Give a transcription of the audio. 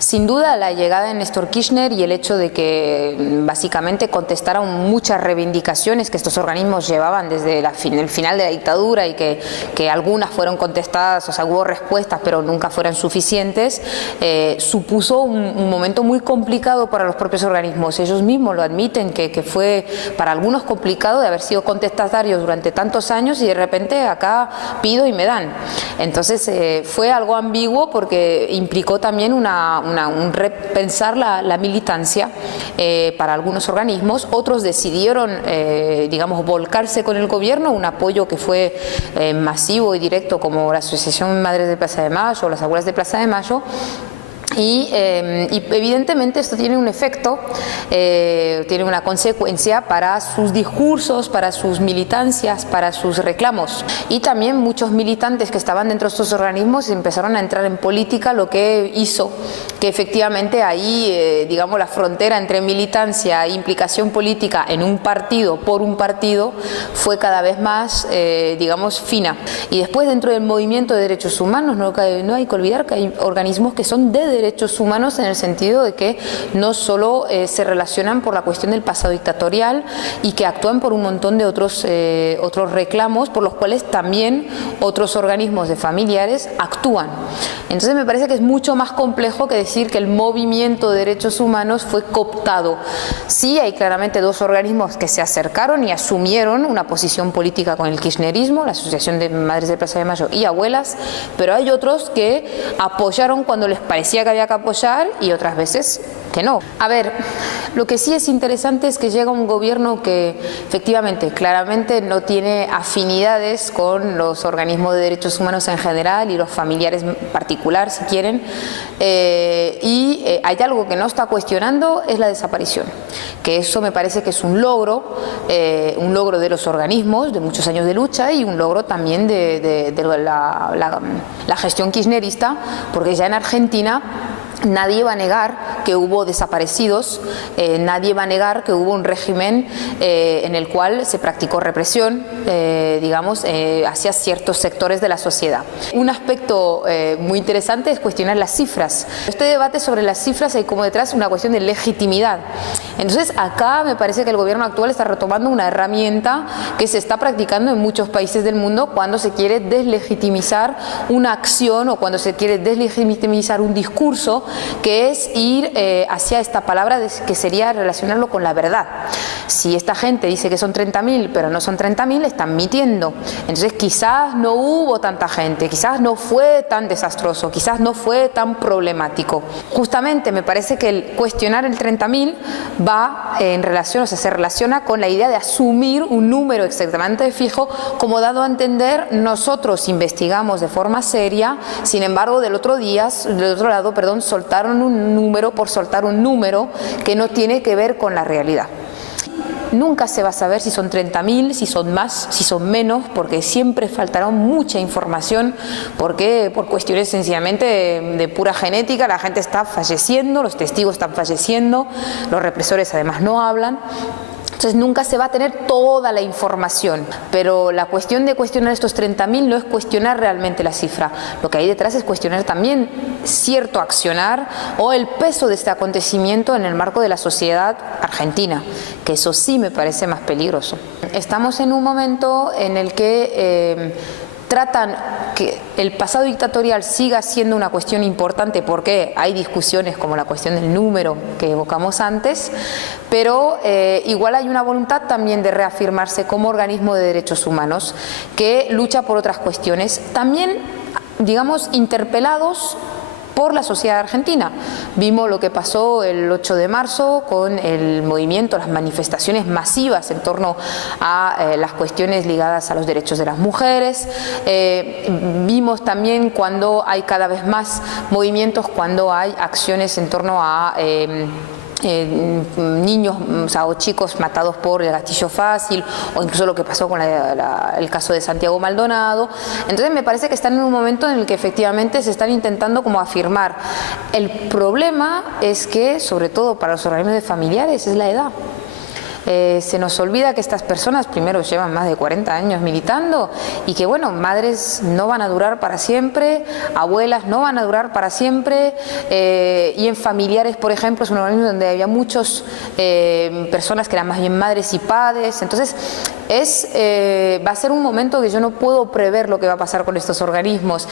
Sin duda, la llegada de Néstor Kirchner y el hecho de que básicamente contestaron muchas reivindicaciones que estos organismos llevaban desde el final de la dictadura y que algunas fueron contestadas, o sea, hubo respuestas, pero nunca fueron suficientes, supuso un momento muy complicado para los propios organismos. Ellos mismos lo admiten, que fue para algunos complicado de haber sido contestatarios durante tantos años y de repente acá pido y me dan. Entonces fue algo ambiguo porque implicó también un repensar la militancia para algunos organismos. Otros decidieron, digamos, volcarse con el gobierno, un apoyo que fue masivo y directo, como la Asociación Madres de Plaza de Mayo o las Abuelas de Plaza de Mayo. Y evidentemente esto tiene un efecto, tiene una consecuencia para sus discursos, para sus militancias, para sus reclamos. Y también muchos militantes que estaban dentro de estos organismos empezaron a entrar en política, lo que hizo que efectivamente ahí, digamos, la frontera entre militancia e implicación política en un partido, por un partido, fue cada vez más, digamos, fina. Y después, dentro del movimiento de derechos humanos, no hay que olvidar que hay organismos que son de derechos humanos en el sentido de que no solo se relacionan por la cuestión del pasado dictatorial y que actúan por un montón de otros reclamos por los cuales también otros organismos de familiares actúan. Entonces me parece que es mucho más complejo que decir que el movimiento de derechos humanos fue cooptado. Sí, hay claramente dos organismos que se acercaron y asumieron una posición política con el kirchnerismo, la Asociación de Madres de Plaza de Mayo y Abuelas, pero hay otros que apoyaron cuando les parecía que había que apoyar y otras veces que no. A ver, lo que sí es interesante es que llega un gobierno que efectivamente, claramente no tiene afinidades con los organismos de derechos humanos en general y los familiares en particular, si quieren, hay algo que no está cuestionando, es la desaparición, que eso me parece que es un logro de los organismos, de muchos años de lucha y un logro también de la gestión kirchnerista, porque ya en Argentina nadie va a negar que hubo desaparecidos, nadie va a negar que hubo un régimen en el cual se practicó represión, digamos, hacia ciertos sectores de la sociedad. Un aspecto muy interesante es cuestionar las cifras. Este debate sobre las cifras hay como detrás una cuestión de legitimidad. Entonces acá me parece que el gobierno actual está retomando una herramienta que se está practicando en muchos países del mundo cuando se quiere deslegitimizar una acción o cuando se quiere deslegitimizar un discurso, que es ir hacia esta palabra que sería relacionarlo con la verdad. Si esta gente dice que son 30.000 pero no son 30.000, están mintiendo. Entonces quizás no hubo tanta gente, quizás no fue tan desastroso, quizás no fue tan problemático. Justamente me parece que el cuestionar el 30.000 va en relación, o sea, se relaciona con la idea de asumir un número exactamente fijo, como dado a entender nosotros investigamos de forma seria, sin embargo del otro lado, soltaron un número por soltar un número que no tiene que ver con la realidad. Nunca se va a saber si son 30.000, si son más, si son menos, porque siempre faltará mucha información, porque por cuestiones sencillamente de pura genética la gente está falleciendo, los testigos están falleciendo, los represores además no hablan. Entonces nunca se va a tener toda la información, pero la cuestión de cuestionar estos 30.000 no es cuestionar realmente la cifra. Lo que hay detrás es cuestionar también cierto accionar o el peso de este acontecimiento en el marco de la sociedad argentina, que eso sí me parece más peligroso. Estamos en un momento en el que tratan que el pasado dictatorial siga siendo una cuestión importante porque hay discusiones como la cuestión del número que evocamos antes, pero igual hay una voluntad también de reafirmarse como organismo de derechos humanos que lucha por otras cuestiones, también, digamos, interpelados por la sociedad argentina. Vimos lo que pasó el 8 de marzo con el movimiento, las manifestaciones masivas en torno a las cuestiones ligadas a los derechos de las mujeres. Vimos también cuando hay cada vez más movimientos, cuando hay acciones en torno a niños, o chicos matados por el gatillo fácil, o incluso lo que pasó con el caso de Santiago Maldonado. Entonces me parece que están en un momento en el que efectivamente se están intentando como afirmar. El problema es que, sobre todo para los organismos de familiares, es la edad. Se nos olvida que estas personas primero llevan más de 40 años militando y que, bueno, madres no van a durar para siempre, abuelas no van a durar para siempre, y en familiares, por ejemplo, es un organismo donde había muchas personas que eran más bien madres y padres. Entonces va a ser un momento que yo no puedo prever lo que va a pasar con estos organismos.